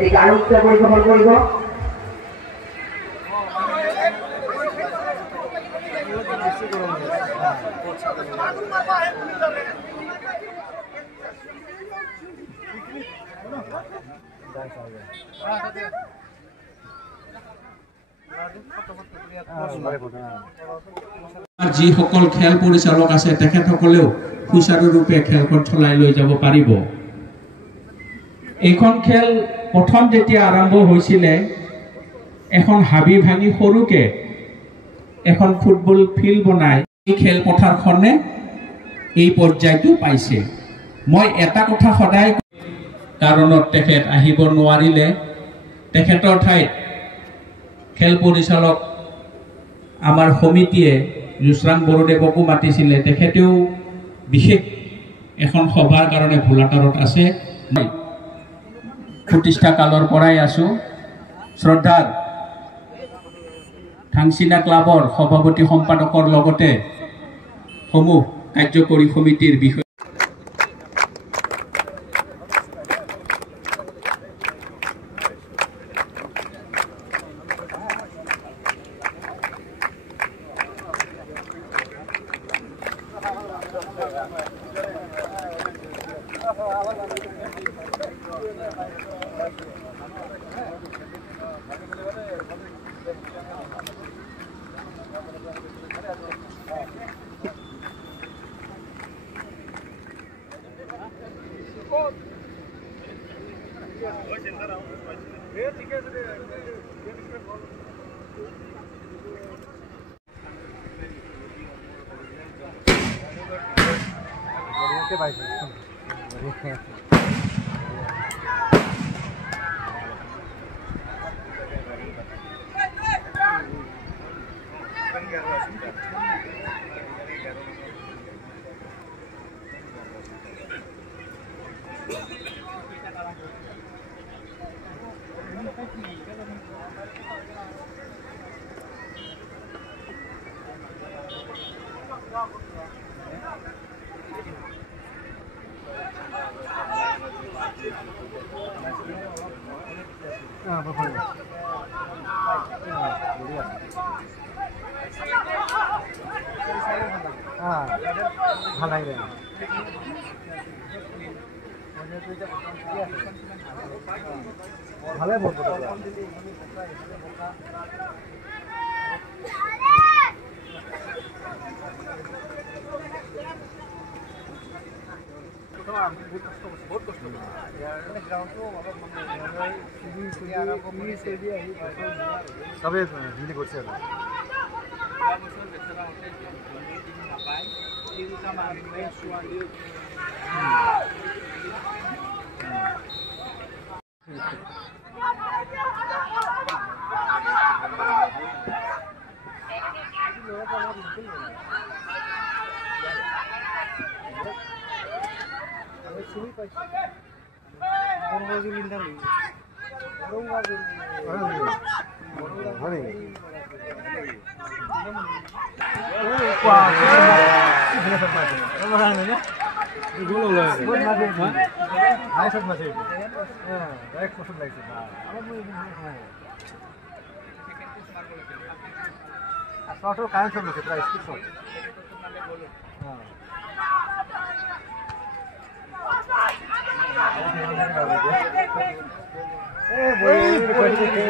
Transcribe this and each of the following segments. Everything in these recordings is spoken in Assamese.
এদিকে আৰেকটা পৰিকল্পনা কৰব যিসকল খেল পৰিচালক আছে তেখেতসকলেও সুচাৰুৰূপে খেলখন চলাই লৈ যাব পাৰিব। এইখন খেল প্ৰথম যেতিয়া আৰম্ভ হৈছিলে এখন হাবি ভাঙি সৰুকে এখন ফুটবল ফিল্ড বনাই এই খেলপথাৰখনে এই পৰ্যায়টো পাইছে। মই এটা কথা সদায় কাৰণত তেখেত আহিব নোৱাৰিলে, তেখেতৰ ঠাইত খেল পৰিচালক আমাৰ সমিতিয়ে যুচৰাম বড়োদেৱকো মাতিছিলে, তেখেতেও বিশেষ এখন সভাৰ কাৰণে ভোলাতাৰত আছে। প্ৰতিষ্ঠা কালৰ পৰাই আছো। শ্ৰদ্ধাৰ ধাংচিনা ক্লাবৰ সভাপতি সম্পাদকৰ লগতে সমূহ কাৰ্যকৰী সমিতিৰ বিষয় ভালে বহুত কষ্ট তবে দিদি কৰছে volunteer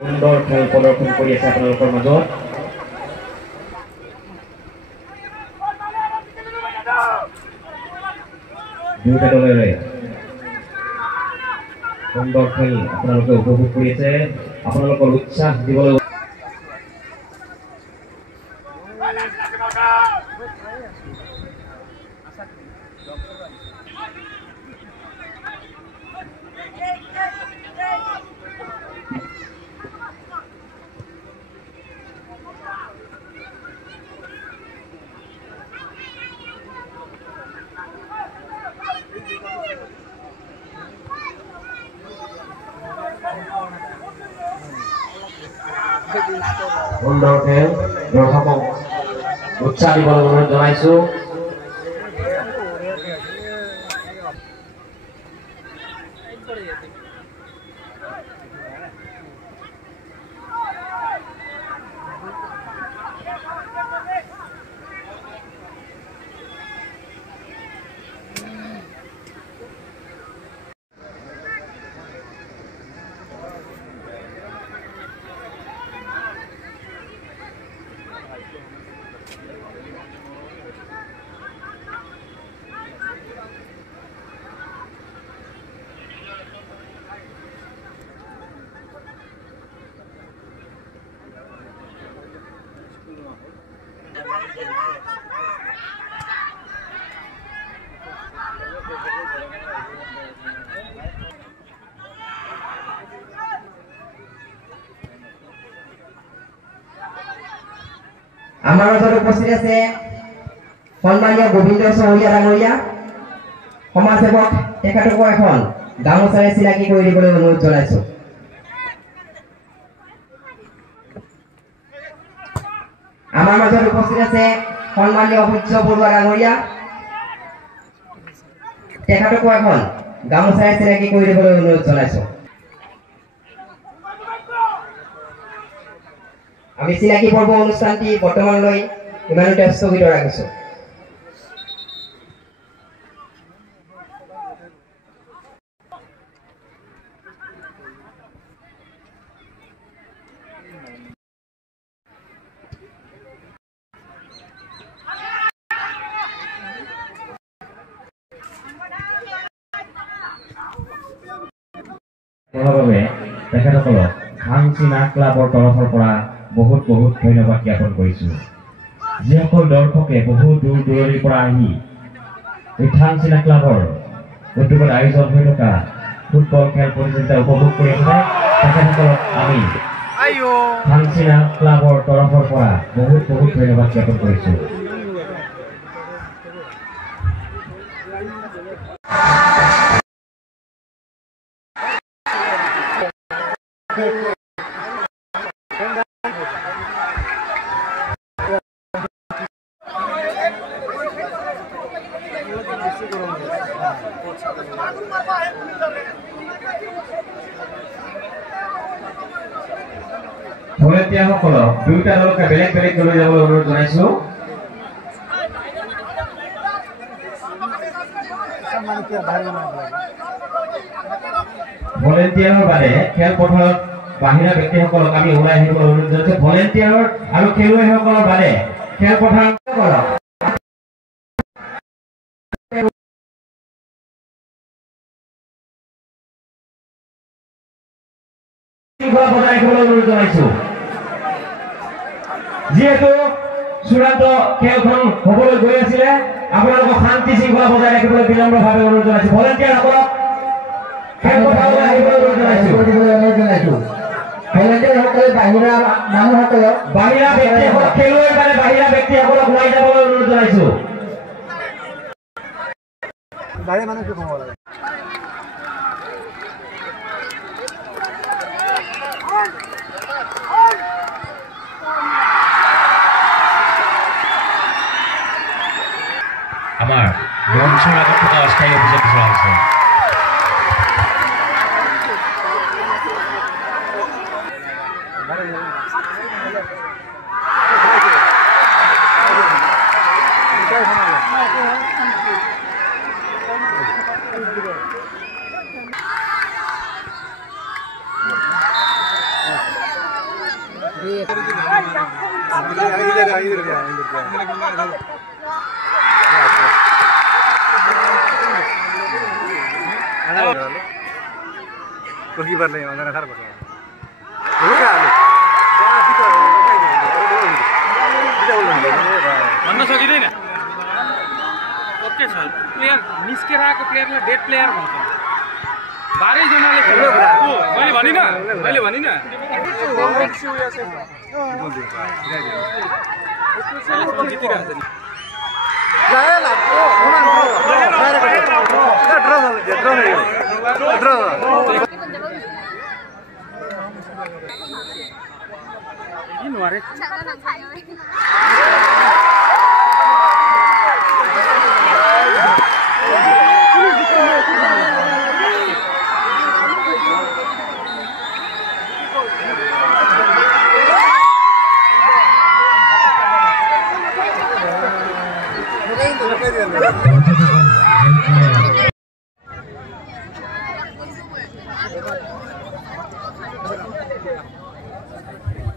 সুন্দৰ খেল প্ৰদৰ্শন কৰি আছে আপোনালোকৰ মাজত দুয়োটা দলেৰে সুন্দৰ খেল আপোনালোকে উপভোগ কৰি আছে আপোনালোকৰ উৎসাহ দিবলৈ সুন্দৰ খেল দৰ্শকক উৎসাহ দিবলৈ অনুৰোধ জনাইছো আমাৰ মাজত উপস্থিত আছে সন্মানীয় গোবিন্দ চহৰীয়া ডাঙৰীয়া সমাজসেৱক তেখেতকো এখন গামোচাৰে চিনাকি কৰি দিবলৈ অনুৰোধ জনাইছো আমাৰ মাজত উপস্থিত আছে সন্মানীয় সূৰ্য বৰুৱা ডাঙৰীয়া তেখেতকো এখন গামোচাৰে চিনাকি কৰি দিবলৈ অনুৰোধ জনাইছো আমি চিনাকি পৰ্ব অনুষ্ঠানটি বৰ্তমানলৈ ইমানতে স্থগিত ৰাখিছো তেখেতসকলক খানচিনা ক্লাবৰ তৰফৰ পৰা বহুত বহুত ধন্যবাদ জ্ঞাপন কৰিছো যিসকল দৰ্শকে বহুত দূৰ দূৰণিৰ পৰা আহি এই খানচিনা ক্লাবৰ উদ্যোগত আয়োজন হৈ থকা ফুটবল খেল প্ৰতিযোগিতা উপভোগ কৰি আছে তেখেতসকলক আমি খানচিনা ক্লাবৰ তৰফৰ পৰা বহুত বহুত ধন্যবাদ জ্ঞাপন কৰিছো ভলেণ্টিয়াৰসকলক দুয়োটা দলকে বেলেগ বেলেগ দললৈ যাবলৈ অনুৰোধ জনাইছো ভলেণ্টিয়াৰৰ বাদে খেলপথাৰত বাহিৰা ব্যক্তিসকলক আমি ওলাই আহিবলৈ অনুৰোধ জনাইছো ভলেণ্টিয়াৰৰ আৰু খেলুৱৈসকলৰ বাদে খেলপথাৰত যেহেতু চূড়ান্ত খেলখন হবলৈ গৈ আছিলে আপোনালোকক শান্তি শৃংখলা বজাই ৰাখিবলৈ বিনম্ৰভাৱে অনুৰোধ জনাইছো ভলেণ্টিয়াৰসকলক খেলপথাৰলৈ আহিবলৈ অনুৰোধ জনাইছো ভলেণ্টিয়াৰসকলে বাহিৰা ব্যক্তিসকলক খেলুৱৈৰ বাবে বাহিৰা ব্যক্তিসকলক ওলাই যাবলৈ অনুৰোধ জনাইছো Goalkeeper nih, mana kasar bos. भन्न सकिँदैन। ओके सर, प्लेयर निस्केर आएको प्लेयरलाई डेड प्लेयर भन्छ। 12 जनाले खेल्यो। मैले भनिन।